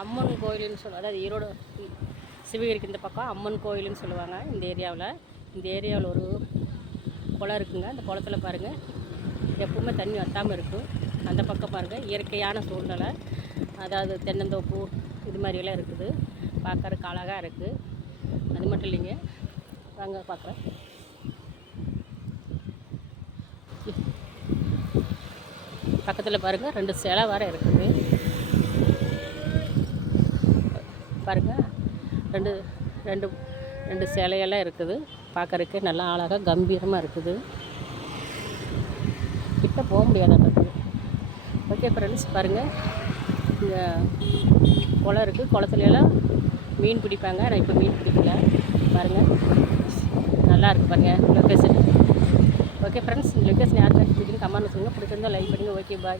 அம்மன் கோயிலுன்னு சொல்லுவாங்க. அதாவது ஈரோடு சிவகிரிக்கு இந்த பக்கம் அம்மன் கோயிலுன்னு சொல்லுவாங்க. இந்த ஏரியாவில் ஒரு குளம் இருக்குங்க. அந்த குளத்தில் பாருங்கள் எப்பவுமே தண்ணி வற்றாமல் இருக்கும். அந்த பக்கம் பாருங்கள் இயற்கையான சூழ்நிலை, அதாவது தென்னந்தோப்பு இது மாதிரியெல்லாம் இருக்குது. பார்க்கறதுக்கு அழகாக இருக்குது. அது மட்டும் இல்லைங்க, வாங்க பார்க்குறேன். பக்கத்தில் பாருங்கள் 2 சிலை வேறு இருக்குது. பாருங்கள் ரெண்டு ரெண்டு ரெண்டு சிலையெல்லாம் இருக்குது. பார்க்குறதுக்கு நல்லா அழகாக கம்பீரமாக இருக்குது. கிட்ட போக முடியாத இருக்குது. ஓகே ஃப்ரெண்ட்ஸ், பாருங்கள் இங்கே குளம் இருக்குது. குளத்துலலாம் மீன் பிடிப்பாங்க. நான் இப்போ மீன் பிடிக்கல. பாருங்கள் நல்லா இருக்குது பாருங்கள் லொக்கேஷன். ஓகே ஃப்ரெண்ட்ஸ், இந்த லொக்கேஷன் யாருக்கு பிடிக்குன்னு கமெண்ட் சொல்லுங்கள். பிடிச்சிருந்தால் லைக் பண்ணுங்கள். Okay bye.